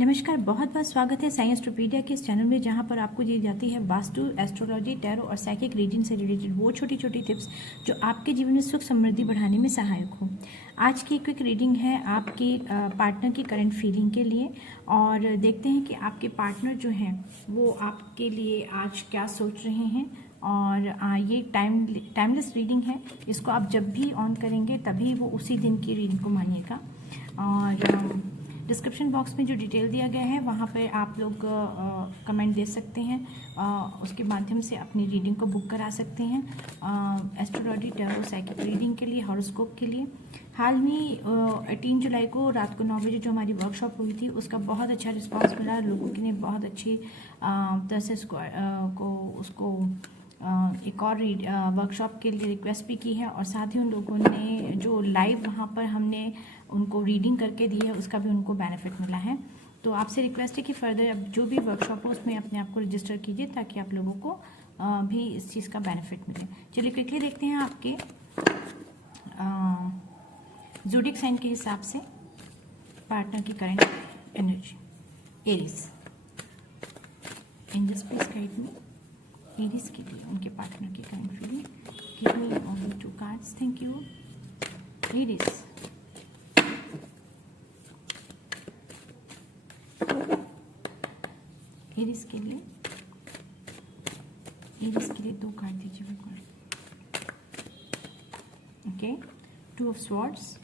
नमस्कार, बहुत बहुत स्वागत है साइंस एस्ट्रोपीडिया के इस चैनल में, जहां पर आपको दी जाती है वास्तु, एस्ट्रोलॉजी, टैरो और साइकिक रीडिंग से रिलेटेड वो छोटी छोटी टिप्स जो आपके जीवन में सुख समृद्धि बढ़ाने में सहायक हो। आज की क्विक रीडिंग है आपके पार्टनर की करंट फीलिंग के लिए, और देखते हैं कि आपके पार्टनर जो हैं वो आपके लिए आज क्या सोच रहे हैं। और ये टाइमलेस रीडिंग है, इसको आप जब भी ऑन करेंगे तभी वो उसी दिन की रीडिंग को मानिएगा। और डिस्क्रिप्शन बॉक्स में जो डिटेल दिया गया है वहाँ पे आप लोग कमेंट दे सकते हैं, उसके माध्यम से अपनी रीडिंग को बुक करा सकते हैं। एस्ट्रोलॉजी, टैरो, साइकिक रीडिंग के लिए, हॉरोस्कोप के लिए। हाल में 18 जुलाई को रात को 9 बजे जो हमारी वर्कशॉप हुई थी उसका बहुत अच्छा रिस्पांस मिला। लोगों ने बहुत अच्छी तरह से उसको एक और वर्कशॉप के लिए रिक्वेस्ट भी की है, और साथ ही उन लोगों ने जो लाइव वहाँ पर हमने उनको रीडिंग करके दी है उसका भी उनको बेनिफिट मिला है। तो आपसे रिक्वेस्ट है कि फर्दर जो भी वर्कशॉप हो उसमें अपने आप को रजिस्टर कीजिए ताकि आप लोगों को भी इस चीज़ का बेनिफिट मिले। चलिए क्विकली देखते हैं आपके ज़ोडिएक साइन के हिसाब से पार्टनर की current energy. Aries, angels please guide me. Aries के लिए उनके पार्टनर की current feeling. Give me only 2 cards, thank you. Aries, Aries के लिए 2 कार्ड दीजिए बिल्कुल। Okay, 2 of swords,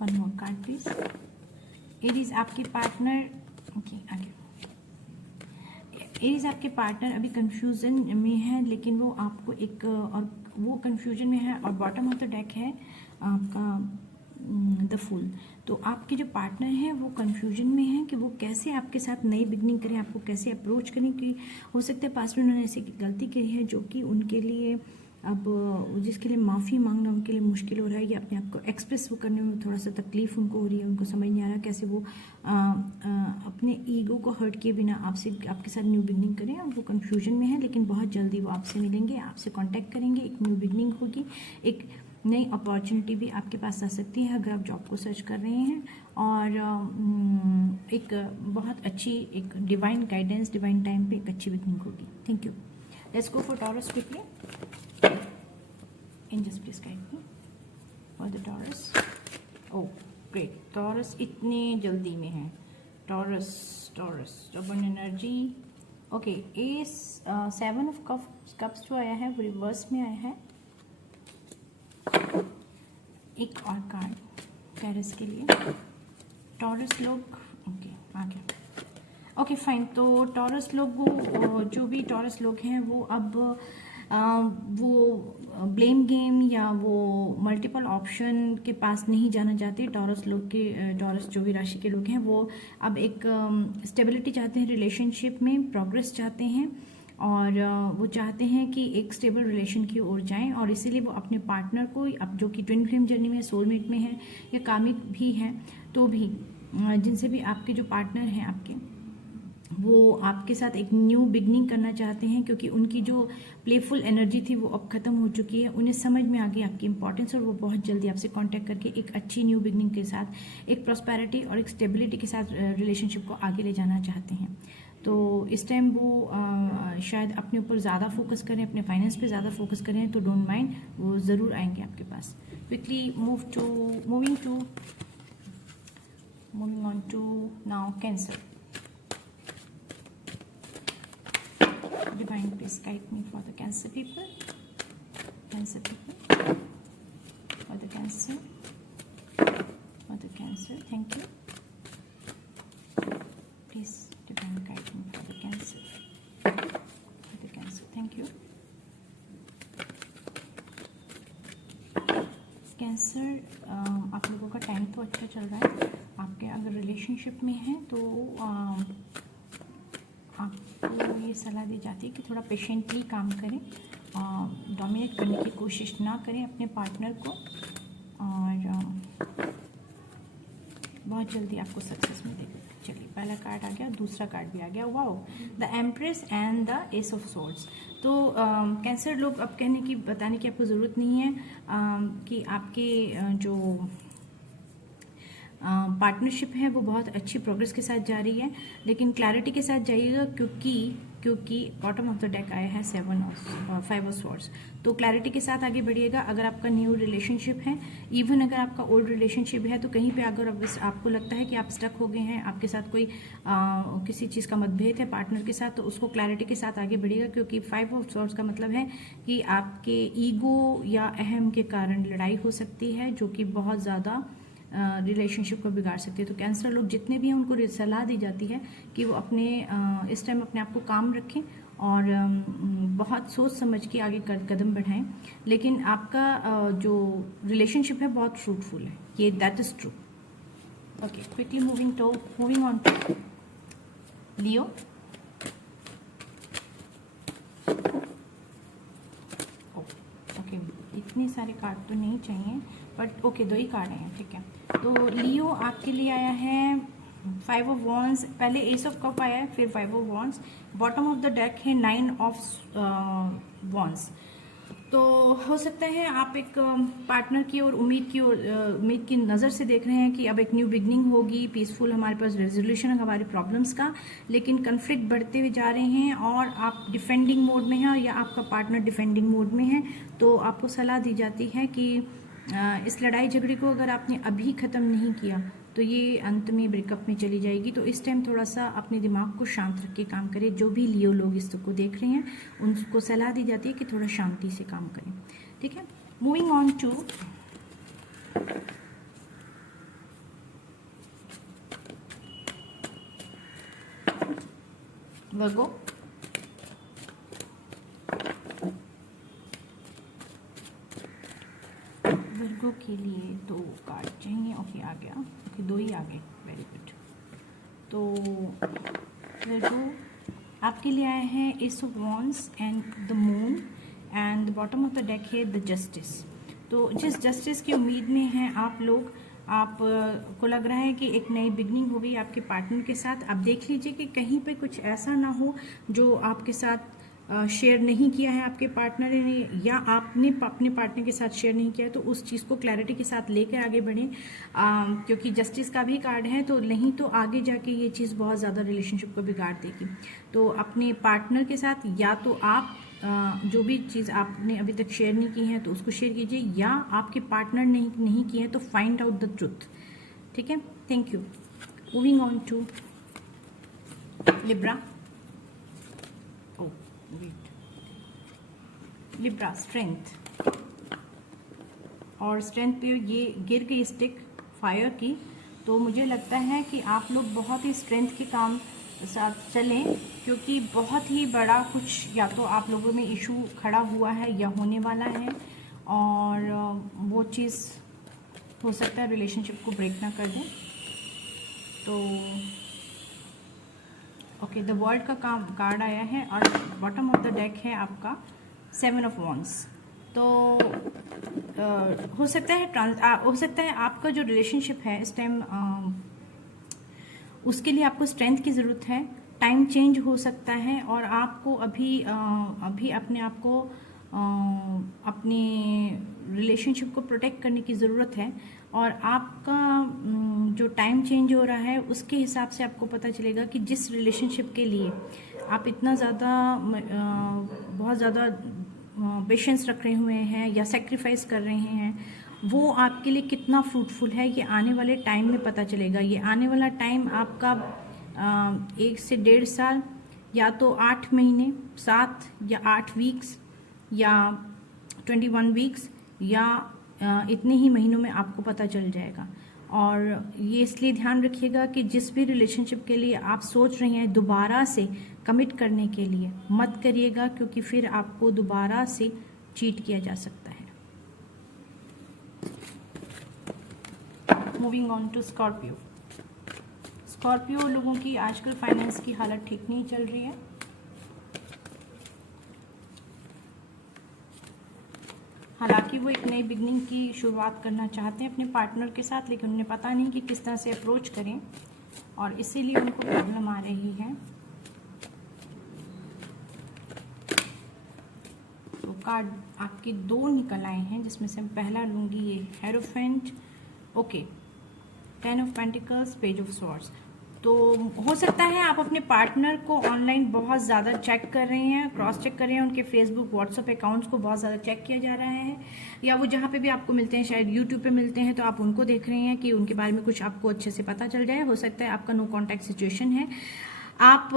1 more card please. Aries, आपके पार्टनर, ओके आगे। एरीज, आपके पार्टनर अभी कंफ्यूजन में है, लेकिन वो आपको एक और वो कंफ्यूजन में है, और बॉटम ऑफ द डेक है आपका द फूल। तो आपके जो पार्टनर हैं वो कंफ्यूजन में हैं कि वो कैसे आपके साथ नई बिगनिंग करें, आपको कैसे अप्रोच करें। कि हो सकता है पास्ट में उन्होंने ऐसी गलती की है जो कि उनके लिए अब जिसके लिए माफ़ी मांगना उनके लिए मुश्किल हो रहा है, या अपने आप को एक्सप्रेस वो करने में थोड़ा सा तकलीफ उनको हो रही है। उनको समझ नहीं आ रहा कैसे वो अपने ईगो को हर्ट किए बिना आपके साथ न्यू बिगनिंग करें। अब वो कंफ्यूजन में है, लेकिन बहुत जल्दी वो आपसे मिलेंगे, आपसे कांटेक्ट करेंगे, एक न्यू बिगनिंग होगी, एक नई अपॉर्चुनिटी भी आपके पास आ सकती है अगर आप जॉब को सर्च कर रहे हैं। और एक बहुत अच्छी एक डिवाइन गाइडेंस, डिवाइन टाइम पे एक अच्छी बिगनिंग होगी। Thank you. Let's go for Taurus quickly. Angels please guide me for the Taurus. Oh great, Taurus इतने जल्दी में है। Taurus stubborn energy. Okay, ace 7 of cups जो आया है वो रिवर्स में आया है। एक और कार्ड टॉरस के लिए। टॉरस लोग, ओके आगे। ओके फाइन, तो टॉरस लोग, जो भी टॉरस लोग हैं वो अब वो ब्लेम गेम या वो मल्टीपल ऑप्शन के पास नहीं जाना चाहते। टॉरस लोग के, टॉरस जो भी राशि के लोग हैं वो अब एक स्टेबिलिटी चाहते हैं, रिलेशनशिप में प्रोग्रेस चाहते हैं, और वो चाहते हैं कि एक स्टेबल रिलेशन की ओर जाएं, और इसीलिए वो अपने पार्टनर को, अब जो कि ट्विन फ्लेम जर्नी में, सोलमेट में है या कामिक भी है, तो भी जिनसे भी आपके जो पार्टनर हैं आपके, वो आपके साथ एक न्यू बिगनिंग करना चाहते हैं, क्योंकि उनकी जो प्लेफुल एनर्जी थी वो अब खत्म हो चुकी है। उन्हें समझ में आ गई आपकी इंपॉर्टेंस, और वो बहुत जल्दी आपसे कांटेक्ट करके एक अच्छी न्यू बिगनिंग के साथ, एक प्रॉस्पेरिटी और एक स्टेबिलिटी के साथ रिलेशनशिप को आगे ले जाना चाहते हैं। तो इस टाइम वो शायद अपने ऊपर ज़्यादा फोकस करें, अपने फाइनेंस पे ज़्यादा फोकस करें, तो डोंट माइंड, वो ज़रूर आएंगे आपके पास। Quickly moving on to now Cancer. Divine, please guide me for the Cancer people. Cancer people. For the Cancer. For the Cancer. Thank you. Please, Divine, guide me for the Cancer. For the Cancer. Thank you. Cancer, आप लोगों का time तो अच्छा चल रहा है। आपके अगर रिलेशनशिप में है तो आपको ये सलाह दी जाती है कि थोड़ा पेशेंटली काम करें, डोमिनेट करने की कोशिश ना करें अपने पार्टनर को, और बहुत जल्दी आपको सक्सेस मिलेगी। चलिए, पहला कार्ड आ गया, दूसरा कार्ड भी आ गया। Wow, the empress and the S of swords. तो कैंसर लोग, अब बताने की आपको ज़रूरत नहीं है कि आपके जो पार्टनरशिप है वो बहुत अच्छी प्रोग्रेस के साथ जा रही है, लेकिन क्लैरिटी के साथ जाइएगा क्योंकि बॉटम ऑफ द डेक आया है 5 ऑफ स्वॉर्ड्स। तो क्लैरिटी के साथ आगे बढ़िएगा। अगर आपका न्यू रिलेशनशिप है, इवन अगर आपका ओल्ड रिलेशनशिप है, तो कहीं पे अगर आपको लगता है कि आप स्टक हो गए हैं, आपके साथ कोई किसी चीज़ का मतभेद है पार्टनर के साथ, तो उसको क्लैरिटी के साथ आगे बढ़िएगा, क्योंकि 5 ऑफ स्वॉर्ड्स का मतलब है कि आपके ईगो या अहम के कारण लड़ाई हो सकती है, जो कि बहुत ज़्यादा रिलेशनशिप को बिगाड़ सकती है। तो कैंसर लोग जितने भी हैं उनको सलाह दी जाती है कि वो अपने इस टाइम अपने आप को काम रखें और बहुत सोच समझ के आगे कदम बढ़ाएं। लेकिन आपका जो रिलेशनशिप है बहुत फ्रूटफुल है, ये that is true. Okay, quickly moving on to Leo. Okay, इतने सारे कार्ड तो नहीं चाहिए, बट ओके 2 ही कार्ड हैं, ठीक है। तो लियो आपके लिए आया है 5 ऑफ वॉन्ड्स, पहले एस ऑफ कप आया है, फिर 5 of wands. Bottom of the deck है 9 ऑफ वॉन्ड्स। तो हो सकता है आप एक पार्टनर की और उम्मीद की नज़र से देख रहे हैं कि अब एक न्यू बिगनिंग होगी, पीसफुल हमारे पास रेजोल्यूशन है हमारे प्रॉब्लम्स का, लेकिन कन्फ्लिक्ट बढ़ते हुए जा रहे हैं और आप डिफेंडिंग मोड में हैं या आपका पार्टनर डिफेंडिंग मोड में है। तो आपको सलाह दी जाती है कि इस लड़ाई झगड़े को अगर आपने अभी ख़त्म नहीं किया तो ये अंत में ब्रेकअप में चली जाएगी। तो इस टाइम थोड़ा सा अपने दिमाग को शांत रख के काम करें। जो भी लियो लोग इस को देख रहे हैं उनको सलाह दी जाती है कि थोड़ा शांति से काम करें, ठीक है। मूविंग ऑन टू वर्गो। वर्गो के लिए 2 कार्ड चाहिए। ओके, आ गया। ओके, 2 ही आ गए, वेरी गुड। तो वर्गो आपके लिए आया है S of wands and the moon, and the bottom of the deck है द जस्टिस। तो जिस जस्टिस की उम्मीद में हैं आप लोग, आप को लग रहा है कि एक नई बिगनिंग हो गई आपके पार्टनर के साथ। आप देख लीजिए कि कहीं पे कुछ ऐसा ना हो जो आपके साथ शेयर नहीं किया है आपके पार्टनर ने, या आपने अपने पार्टनर के साथ शेयर नहीं किया है, तो उस चीज़ को क्लैरिटी के साथ लेकर आगे बढ़ें, क्योंकि जस्टिस का भी कार्ड है। तो नहीं तो आगे जाके ये चीज़ बहुत ज़्यादा रिलेशनशिप को बिगाड़ देगी। तो अपने पार्टनर के साथ या तो आप जो भी चीज़ आपने अभी तक शेयर नहीं की है तो उसको शेयर कीजिए, या आपके पार्टनर नहीं की है तो फाइंड आउट द ट्रुथ, ठीक है। Thank you. Moving on to Libra. Libra strength, और स्ट्रेंथ पे ये गिर गई स्टिक फायर की। तो मुझे लगता है कि आप लोग बहुत ही स्ट्रेंथ के काम साथ चलें, क्योंकि बहुत ही बड़ा कुछ या तो आप लोगों में इशू खड़ा हुआ है या होने वाला है, और वो चीज़ हो सकता है रिलेशनशिप को ब्रेक ना कर दें। तो ओके, द वर्ल्ड का कार्ड आया है और बॉटम ऑफ द डेक है आपका 7 ऑफ वॉन्ड्स। तो हो सकता है आपका जो रिलेशनशिप है इस टाइम उसके लिए आपको स्ट्रेंथ की ज़रूरत है। टाइम चेंज हो सकता है और आपको अभी अपने आप को अपने रिलेशनशिप को प्रोटेक्ट करने की ज़रूरत है, और आपका जो टाइम चेंज हो रहा है उसके हिसाब से आपको पता चलेगा कि जिस रिलेशनशिप के लिए आप इतना ज़्यादा बहुत ज़्यादा पेशेंस रख रहे हुए हैं या सेक्रीफाइस कर रहे हैं, वो आपके लिए कितना फ्रूटफुल है ये आने वाले टाइम में पता चलेगा। ये आने वाला टाइम आपका 1 से 1.5 साल, या तो 8 महीने, 7 या 8 वीक्स, या 21 वीक्स, या इतने ही महीनों में आपको पता चल जाएगा। और ये इसलिए ध्यान रखिएगा कि जिस भी रिलेशनशिप के लिए आप सोच रहे हैं दोबारा से कमिट करने के लिए, मत करिएगा, क्योंकि फिर आपको दोबारा से चीट किया जा सकता है। Moving on to Scorpio. Scorpio लोगों की आजकल फाइनेंस की हालत ठीक नहीं चल रही है। हालांकि वो एक नई बिगनिंग की शुरुआत करना चाहते हैं अपने पार्टनर के साथ, लेकिन उन्हें पता नहीं कि किस तरह से अप्रोच करें, और इसीलिए उनको प्रॉब्लम आ रही है। तो कार्ड आपके 2 निकल आए हैं, जिसमें से पहला लूँगी ये hierophant. Okay, 10 of pentacles, page of swords. तो हो सकता है आप अपने पार्टनर को ऑनलाइन बहुत ज़्यादा चेक कर रहे हैं, क्रॉस चेक कर रहे हैं, उनके फेसबुक व्हाट्सएप अकाउंट्स को बहुत ज़्यादा चेक किया जा रहा है, या वो जहाँ पे भी आपको मिलते हैं, शायद यूट्यूब पे मिलते हैं, तो आप उनको देख रहे हैं कि उनके बारे में कुछ आपको अच्छे से पता चल जाए। हो सकता है आपका नो कॉन्टैक्ट सिचुएशन है, आप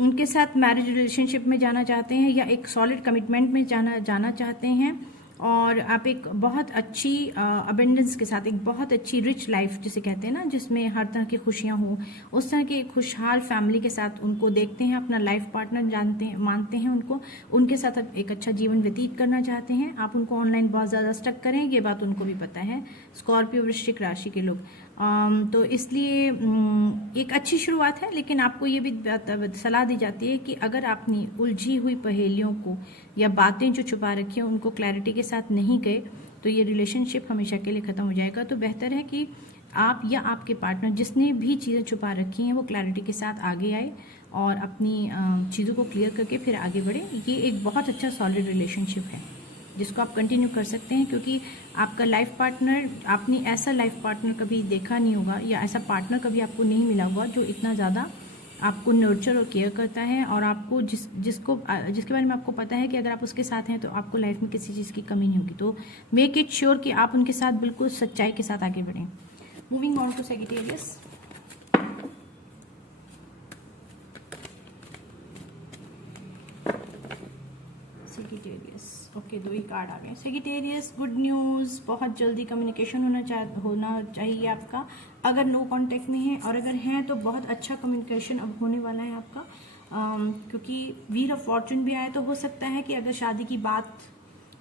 उनके साथ मैरिज रिलेशनशिप में जाना चाहते हैं या एक सॉलिड कमिटमेंट में जाना चाहते हैं, और आप एक बहुत अच्छी अबेंडेंस के साथ, एक बहुत अच्छी रिच लाइफ जिसे कहते हैं ना, जिसमें हर तरह की खुशियां हो, उस तरह की खुशहाल फैमिली के साथ उनको देखते हैं, अपना लाइफ पार्टनर मानते हैं उनको, उनके साथ एक अच्छा जीवन व्यतीत करना चाहते हैं। आप उनको ऑनलाइन बहुत ज़्यादा स्टक करें, ये बात उनको भी पता है, स्कॉर्पियो वृश्चिक राशि के लोग। तो इसलिए एक अच्छी शुरुआत है, लेकिन आपको ये भी सलाह दी जाती है कि अगर आपने उलझी हुई पहेलियों को या बातें जो छुपा रखी हैं उनको क्लैरिटी के साथ नहीं गए, तो ये रिलेशनशिप हमेशा के लिए ख़त्म हो जाएगा। तो बेहतर है कि आप या आपके पार्टनर जिसने भी चीज़ें छुपा रखी हैं वो क्लैरिटी के साथ आगे आए और अपनी चीज़ों को क्लियर करके फिर आगे बढ़े। ये एक बहुत अच्छा सॉलिड रिलेशनशिप है जिसको आप कंटिन्यू कर सकते हैं, क्योंकि आपका लाइफ पार्टनर, आपने ऐसा लाइफ पार्टनर कभी देखा नहीं होगा या ऐसा पार्टनर कभी आपको नहीं मिला होगा जो इतना ज़्यादा आपको नर्चर और केयर करता है, और आपको जिसके बारे में आपको पता है कि अगर आप उसके साथ हैं तो आपको लाइफ में किसी चीज़ की कमी नहीं होगी। तो मेक इट श्योर कि आप उनके साथ बिल्कुल सच्चाई के साथ आगे बढ़ें। Moving on to Sagittarius. Sagittarius, okay, 2 ही कार्ड आ गए। सेजिटेरियस, गुड न्यूज़, बहुत जल्दी कम्युनिकेशन होना चाहिए आपका, अगर नो कांटेक्ट में है, और अगर हैं तो बहुत अच्छा कम्युनिकेशन अब होने वाला है आपका, क्योंकि व्हील ऑफ फॉर्चून भी आए, तो हो सकता है कि अगर शादी की बात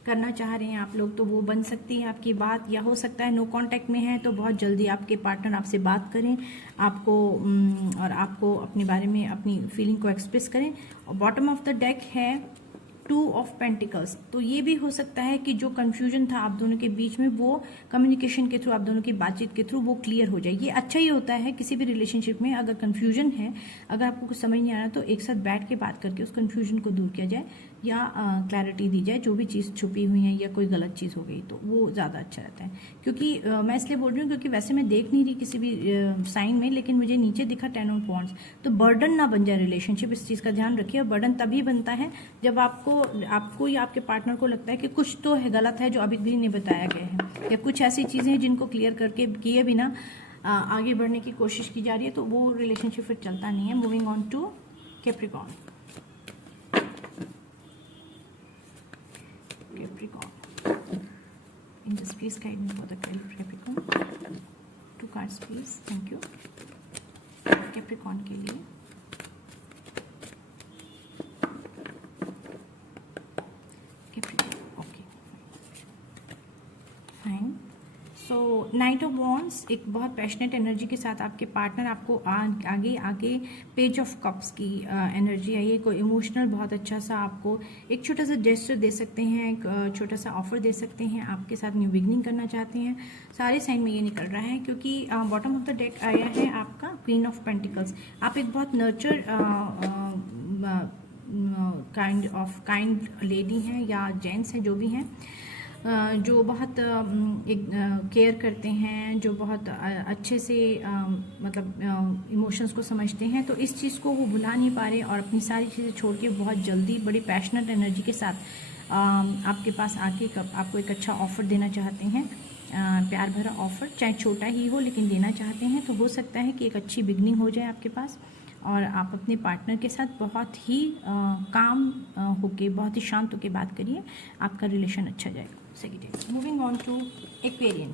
करना चाह रहे हैं आप लोग तो वो बन सकती है आपकी बात, या हो सकता है नो कांटेक्ट में है तो बहुत जल्दी आपके पार्टनर आपसे बात करें आपको, और आपको अपने बारे में अपनी फीलिंग को एक्सप्रेस करें। और बॉटम ऑफ द डेक है 2 ऑफ पेंटिकल्स, तो ये भी हो सकता है कि जो कंफ्यूजन था आप दोनों के बीच में वो कम्युनिकेशन के थ्रू, आप दोनों की बातचीत के थ्रू वो क्लियर हो जाए। ये अच्छा ही होता है किसी भी रिलेशनशिप में, अगर कंफ्यूजन है, अगर आपको कुछ समझ नहीं आ रहा तो एक साथ बैठ के बात करके उस कंफ्यूजन को दूर किया जाए, या क्लैरिटी दी जाए, जो भी चीज़ छुपी हुई है या कोई गलत चीज़ हो गई तो वो ज़्यादा अच्छा रहता है। क्योंकि मैं इसलिए बोल रही हूँ क्योंकि वैसे मैं देख नहीं रही किसी भी साइन में, लेकिन मुझे नीचे दिखा 10 ऑफ वॉन्ड्स, तो बर्डन ना बन जाए रिलेशनशिप, इस चीज़ का ध्यान रखिए। और बर्डन तभी बनता है जब आपको या आपके पार्टनर को लगता है कि कुछ तो है गलत है जो अभी भी नहीं बताया गया है, या कुछ ऐसी चीज़ें हैं जिनको क्लियर करके किए बिना आगे बढ़ने की कोशिश की जा रही है, तो वो रिलेशनशिप फिर चलता नहीं है। Moving on to Capricorn. Just please guide me for the Capricorn. 2 cards please, thank you. Capricorn के लिए Capricorn, okay, fine. So night of wands, एक बहुत पैशनेट एनर्जी के साथ आपके पार्टनर आपको आगे पेज ऑफ कप्स की एनर्जी आई है। कोई इमोशनल बहुत अच्छा सा आपको एक छोटा सा जेस्चर दे सकते हैं, एक छोटा सा ऑफर दे सकते हैं, आपके साथ न्यू बिगनिंग करना चाहते हैं। सारे साइन में ये निकल रहा है, क्योंकि बॉटम ऑफ द डेक आया है आपका क्वीन ऑफ पेंटिकल्स। आप एक बहुत नर्चर काइंड लेडी हैं या जेंट्स हैं, जो भी हैं, जो बहुत केयर करते हैं, जो बहुत अच्छे से मतलब इमोशंस को समझते हैं, तो इस चीज़ को वो भुला नहीं पा रहे और अपनी सारी चीज़ें छोड़ के बहुत जल्दी बड़ी पैशनेट एनर्जी के साथ आपके पास आके आपको एक अच्छा ऑफ़र देना चाहते हैं, प्यार भरा ऑफ़र, चाहे छोटा ही हो लेकिन देना चाहते हैं। तो हो सकता है कि एक अच्छी बिगनिंग हो जाए आपके पास, और आप अपने पार्टनर के साथ बहुत ही काम होके, बहुत ही शांत होके बात करिए, आपका रिलेशन अच्छा जाएगा। Sagittarius. Moving on to Aquarian.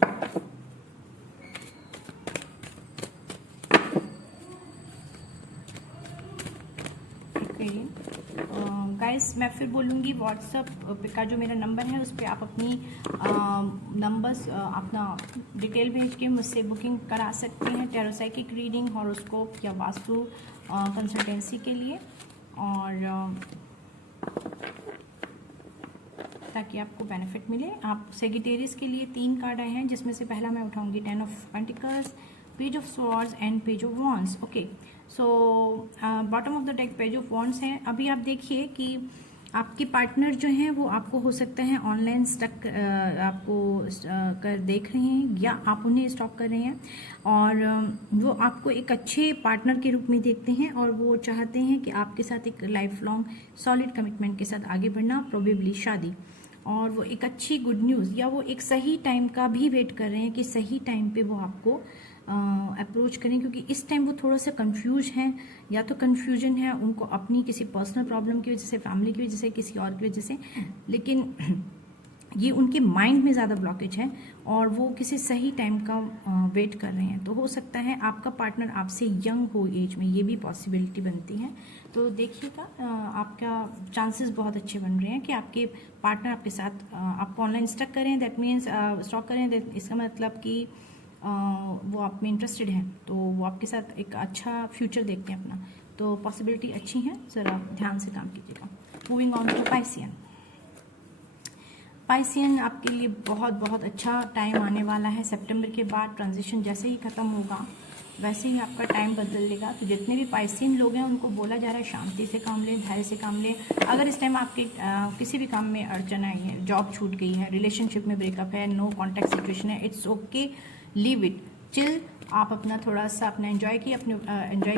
Aquarian guys, मैं फिर बोलूँगी, व्हाट्सएप का जो मेरा नंबर है उस पर आप अपनी नंबर्स अपना डिटेल भेज के मुझसे बुकिंग करा सकते हैं, टैरो साइकिक रीडिंग, हॉरोस्कोप या वास्तु कंसल्टेंसी के लिए, और ताकि आपको बेनिफिट मिले। आप सेजिटेरियस के लिए 3 कार्ड आए हैं, जिसमें से पहला मैं उठाऊंगी 10 of pentacles, page of swords and page of wands. Okay, so bottom of the deck page of wands है। अभी आप देखिए कि आपके पार्टनर जो हैं वो आपको हो सकता है ऑनलाइन स्टक आपको कर देख रहे हैं या आप उन्हें स्टॉक कर रहे हैं, और वो आपको एक अच्छे पार्टनर के रूप में देखते हैं और वो चाहते हैं कि आपके साथ एक लाइफ लॉन्ग सॉलिड कमिटमेंट के साथ आगे बढ़ना, प्रोबेबली शादी। और वो एक अच्छी गुड न्यूज़ या वो एक सही टाइम का भी वेट कर रहे हैं कि सही टाइम पे वो आपको अप्रोच करें, क्योंकि इस टाइम वो थोड़ा सा कंफ्यूज हैं, या तो कंफ्यूजन है उनको अपनी किसी पर्सनल प्रॉब्लम की वजह से, फैमिली की वजह से, किसी और की वजह से, लेकिन ये उनके माइंड में ज़्यादा ब्लॉकेज है और वो किसी सही टाइम का वेट कर रहे हैं। तो हो सकता है आपका पार्टनर आपसे यंग हो एज में, ये भी पॉसिबिलिटी बनती है। तो देखिएगा, आपका चांसेस बहुत अच्छे बन रहे हैं कि आपके पार्टनर आपके साथ आपको ऑनलाइन स्टक करें, दैट मीन्स स्टॉक करें, इसका मतलब कि वो आप में इंटरेस्टेड हैं, तो वो आपके साथ एक अच्छा फ्यूचर देखते हैं अपना। तो पॉसिबिलिटी अच्छी है, ज़रा ध्यान से काम कीजिएगा। Moving on to Piscean. Piscean आपके लिए बहुत बहुत अच्छा टाइम आने वाला है। सितंबर के बाद ट्रांजिशन जैसे ही ख़त्म होगा वैसे ही आपका टाइम बदल देगा। तो जितने भी पाइसियन लोग हैं उनको बोला जा रहा है शांति से काम लें, धैर्य से काम लें। अगर इस टाइम आपके किसी भी काम में अड़चन आई है, जॉब छूट गई है, रिलेशनशिप में ब्रेकअप है, नो कॉन्टैक्ट सिचुएशन है, it's okay, leave it, chill. आप अपना थोड़ा सा अपना एंजॉय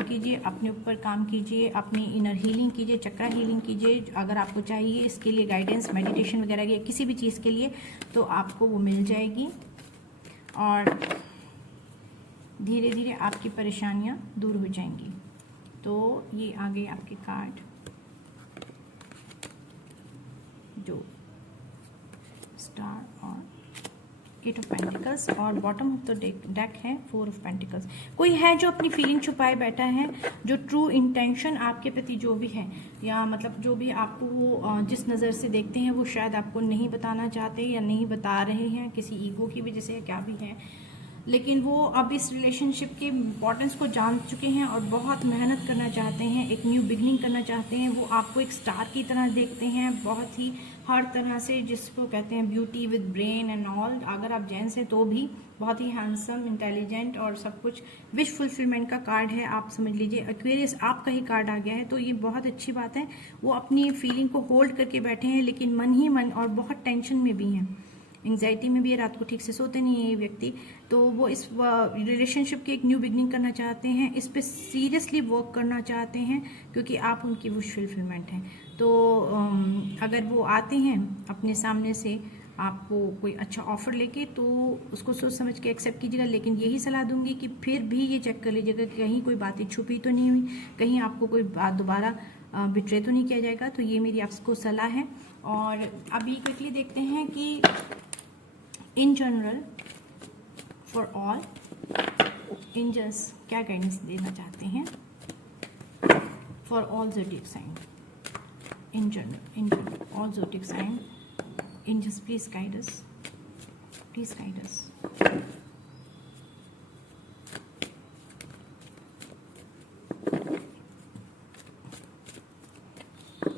कीजिए, अपने ऊपर काम कीजिए, अपनी इनर हीलिंग कीजिए, चक्रा हीलिंग कीजिए। अगर आपको चाहिए इसके लिए गाइडेंस, मेडिटेशन वगैरह की किसी भी चीज़ के लिए, तो आपको वो मिल जाएगी और धीरे धीरे आपकी परेशानियां दूर हो जाएंगी। तो ये आगे आपके कार्ड जो स्टार और 8 ऑफ पेंटिकल्स और बॉटम ऑफ द डेक है 4 ऑफ पेंटिकल्स। कोई है जो अपनी फीलिंग छुपाए बैठा है, जो ट्रू इंटेंशन आपके प्रति जो भी है, या मतलब जो भी आपको वो जिस नज़र से देखते हैं वो शायद आपको नहीं बताना चाहते या नहीं बता रहे हैं, किसी ईगो की वजह से क्या भी है, लेकिन वो अब इस रिलेशनशिप के इम्पोर्टेंस को जान चुके हैं और बहुत मेहनत करना चाहते हैं, एक न्यू बिगनिंग करना चाहते हैं। वो आपको एक स्टार की तरह देखते हैं, बहुत ही हर तरह से, जिसको कहते हैं beauty with brain and all. अगर आप जेंट्स हैं तो भी बहुत ही हैंडसम, इंटेलिजेंट और सब कुछ। विश फुलफिलमेंट का कार्ड है, आप समझ लीजिए एक्वेरियस आपका ही कार्ड आ गया है, तो ये बहुत अच्छी बात है। वो अपनी फीलिंग को होल्ड करके बैठे हैं, लेकिन मन ही मन और बहुत टेंशन में भी हैं, एंग्जाइटी में भी है, रात को ठीक से सोते नहीं है ये व्यक्ति। तो वो इस रिलेशनशिप की एक न्यू बिगनिंग करना चाहते हैं, इस पे सीरियसली वर्क करना चाहते हैं, क्योंकि आप उनकी विश फुलफिलमेंट हैं। तो अगर वो आते हैं अपने सामने से आपको कोई अच्छा ऑफर लेके, तो उसको सोच समझ के एक्सेप्ट कीजिएगा। लेकिन यही सलाह दूंगी कि फिर भी ये चेक कर लीजिएगा कि कहीं कोई बातें छुपी तो नहीं हुई, कहीं आपको कोई बात दोबारा बिट्रे तो नहीं किया जाएगा। तो ये मेरी आपको सलाह है। और अभी क्विकली देखते हैं कि in general for all angels क्या गाइडेंस देना चाहते हैं for all zodiac sign. In general all zodiac sign, angels please guide us, please guide us.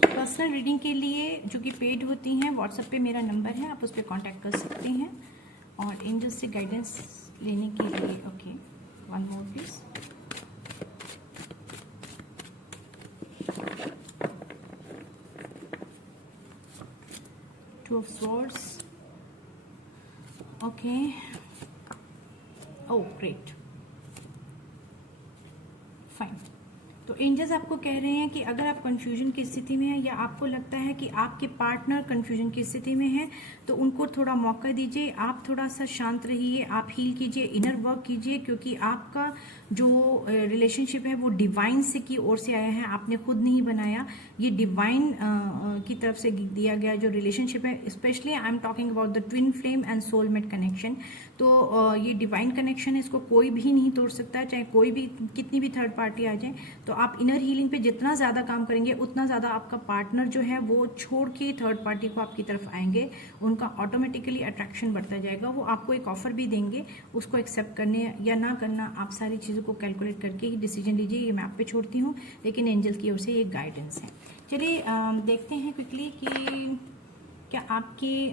Personal reading के लिए जो कि पेड होती हैं, व्हाट्सएप पे मेरा नंबर है, आप उस पर कांटेक्ट कर सकते हैं। और एंजल्स से गाइडेंस लेने के लिए okay, one more please. Two of swords, okay, oh great, fine. तो एंजल्स आपको कह रहे हैं कि अगर आप कंफ्यूजन की स्थिति में हैं, या आपको लगता है कि आपके पार्टनर कंफ्यूजन की स्थिति में है, तो उनको थोड़ा मौका दीजिए, आप थोड़ा सा शांत रहिए, आप हील कीजिए, इनर वर्क कीजिए, क्योंकि आपका जो रिलेशनशिप है वो डिवाइन से की ओर से आया है, आपने खुद नहीं बनाया। ये डिवाइन की तरफ से दिया गया जो रिलेशनशिप है, specially I am talking about the twin flame and soulmate connection. तो ये डिवाइन कनेक्शन है, इसको कोई भी नहीं तोड़ सकता, चाहे कोई भी कितनी भी थर्ड पार्टी आ जाए। तो आप इनर हीलिंग पे जितना ज़्यादा काम करेंगे, उतना ज़्यादा आपका पार्टनर जो है वो छोड़ के थर्ड पार्टी को आपकी तरफ आएंगे, उनका ऑटोमेटिकली अट्रैक्शन बढ़ता जाएगा। वो आपको एक ऑफर भी देंगे, उसको एक्सेप्ट करने या ना करना, आप सारी चीज़ों को कैलकुलेट करके ही डिसीजन लीजिए। ये मैं आप पे छोड़ती हूँ, लेकिन एंजल की ओर से ये गाइडेंस है। चलिए देखते हैं क्विकली कि क्या आपके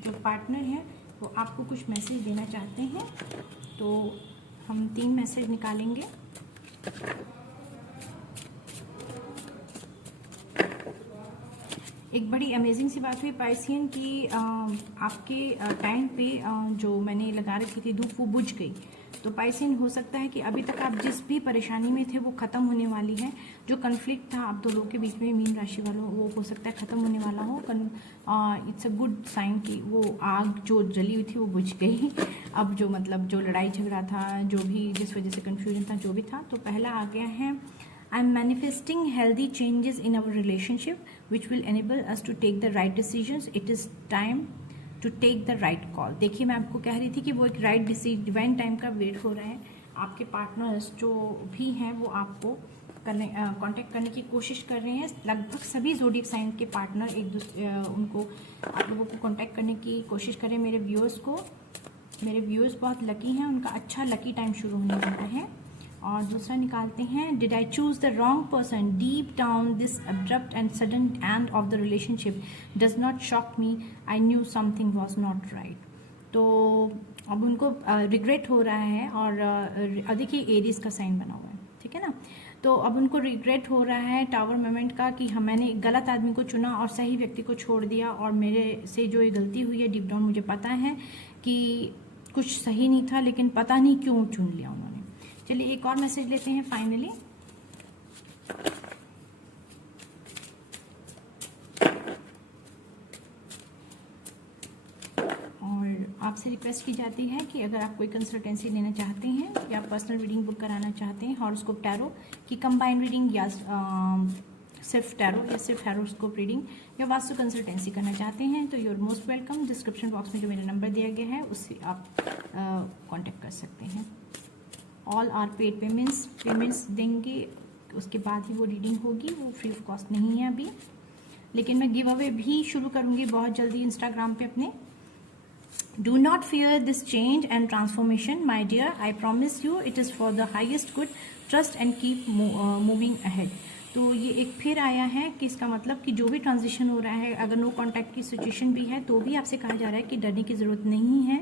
जो पार्टनर हैं वो आपको कुछ मैसेज देना चाहते हैं। तो हम 3 मैसेज निकालेंगे। एक बड़ी अमेजिंग सी बात हुई पाइसियन की आपके टाइम पे जो मैंने लगा रखी थी धूप वो बुझ गई। तो पाइसियन हो सकता है कि अभी तक आप जिस भी परेशानी में थे वो ख़त्म होने वाली है। जो कन्फ्लिक्ट था आप दो लोगों के बीच में मीन राशि वालों, वो हो सकता है ख़त्म होने वाला हो। इट्स अ गुड साइन कि वो आग जो जली हुई थी वो बुझ गई। अब जो मतलब जो लड़ाई झगड़ा था, जो भी जिस वजह से कन्फ्यूजन था, जो भी था, तो पहला आ गया है I'm manifesting healthy changes in our relationship which will enable us to take the right decisions. It is time to take the right call. देखिए मैं आपको कह रही थी कि वो एक राइट डिसीजन डिवाइन टाइम का वेट हो रहा है। आपके पार्टनर्स जो भी हैं वो आपको कांटेक्ट करने की कोशिश कर रहे हैं। लगभग सभी ज़ोडिएक साइन के पार्टनर एक दूसरे उनको आप लोगों को कांटेक्ट करने की कोशिश करें। मेरे व्यूअर्स बहुत लकी हैं, उनका अच्छा लकी टाइम शुरू होने वाला है। और दूसरा निकालते हैं, did I choose the wrong person deep down this abrupt and sudden end of the relationship does not shock me, I knew something was not right. तो अब उनको रिग्रेट हो रहा है और देखिए एरीज का साइन बना हुआ है, ठीक है ना। तो अब उनको रिग्रेट हो रहा है टावर मोमेंट का कि मैंने गलत आदमी को चुना और सही व्यक्ति को छोड़ दिया, और मेरे से जो ये गलती हुई है डीप डाउन मुझे पता है कि कुछ सही नहीं था, लेकिन पता नहीं क्यों चुन लिया उन्होंने। चलिए एक और मैसेज लेते हैं फाइनली। और आपसे रिक्वेस्ट की जाती है कि अगर आप कोई कंसल्टेंसी लेना चाहते हैं या पर्सनल रीडिंग बुक कराना चाहते हैं, हॉरोस्कोप टैरो की कंबाइंड रीडिंग या सिर्फ टैरो या सिर्फ हॉरोस्कोप रीडिंग या वास्तु कंसल्टेंसी करना चाहते हैं, तो your most welcome. Description box में जो मेरा नंबर दिया गया है उससे आप कांटेक्ट कर सकते हैं। ऑल आर पेड पेमेंट्स देंगे, उसके बाद ही वो रीडिंग होगी, वो फ्री ऑफ कॉस्ट नहीं है अभी। लेकिन मैं गिव अवे भी शुरू करूँगी बहुत जल्दी इंस्टाग्राम पे अपने। Do not fear this change and transformation my dear, I promise you it is for the highest good, trust and keep moving ahead. तो ये एक फिर आया है कि इसका मतलब कि जो भी ट्रांजिशन हो रहा है, अगर नो कांटेक्ट की सिचुएशन भी है तो भी आपसे कहा जा रहा है कि डरने की ज़रूरत नहीं है,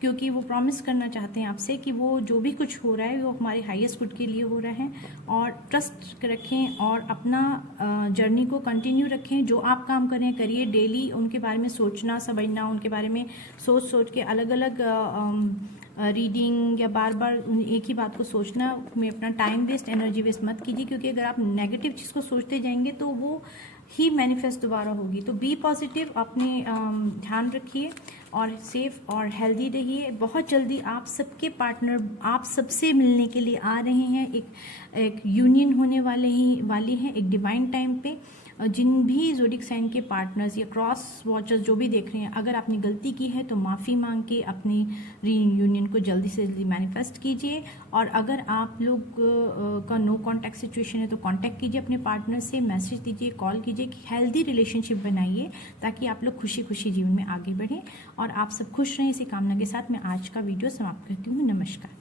क्योंकि वो प्रॉमिस करना चाहते हैं आपसे कि वो जो भी कुछ हो रहा है वो हमारे हाईएस्ट गुड के लिए हो रहा है। और ट्रस्ट रखें और अपना जर्नी को कंटिन्यू रखें। जो आप काम करें करिए, डेली उनके बारे में सोचना समझना, उनके बारे में सोच के अलग अलग रीडिंग या बार बार एक ही बात को सोचना में अपना टाइम वेस्ट, एनर्जी वेस्ट मत कीजिए, क्योंकि अगर आप नेगेटिव चीज़ को सोचते जाएंगे तो वो ही मैनिफेस्ट दोबारा होगी। तो बी पॉजिटिव, अपने ध्यान रखिए और सेफ और हेल्दी रहिए। बहुत जल्दी आप सबके पार्टनर आप सबसे मिलने के लिए आ रहे हैं। एक यूनियन होने वाली है एक डिवाइन टाइम पे। जिन भी ज़ोडिएक साइन के पार्टनर्स या क्रॉस वॉचर्स जो भी देख रहे हैं, अगर आपने गलती की है तो माफ़ी मांग के अपनी रीयूनियन को जल्दी से जल्दी मैनिफेस्ट कीजिए। और अगर आप लोग का नो कांटेक्ट सिचुएशन है तो कांटेक्ट कीजिए अपने पार्टनर से, मैसेज दीजिए, कॉल कीजिए, कि हेल्दी रिलेशनशिप बनाइए ताकि आप लोग खुशी खुशी जीवन में आगे बढ़ें और आप सब खुश रहें। इसी कामना के साथ मैं आज का वीडियो समाप्त करती हूँ। नमस्कार।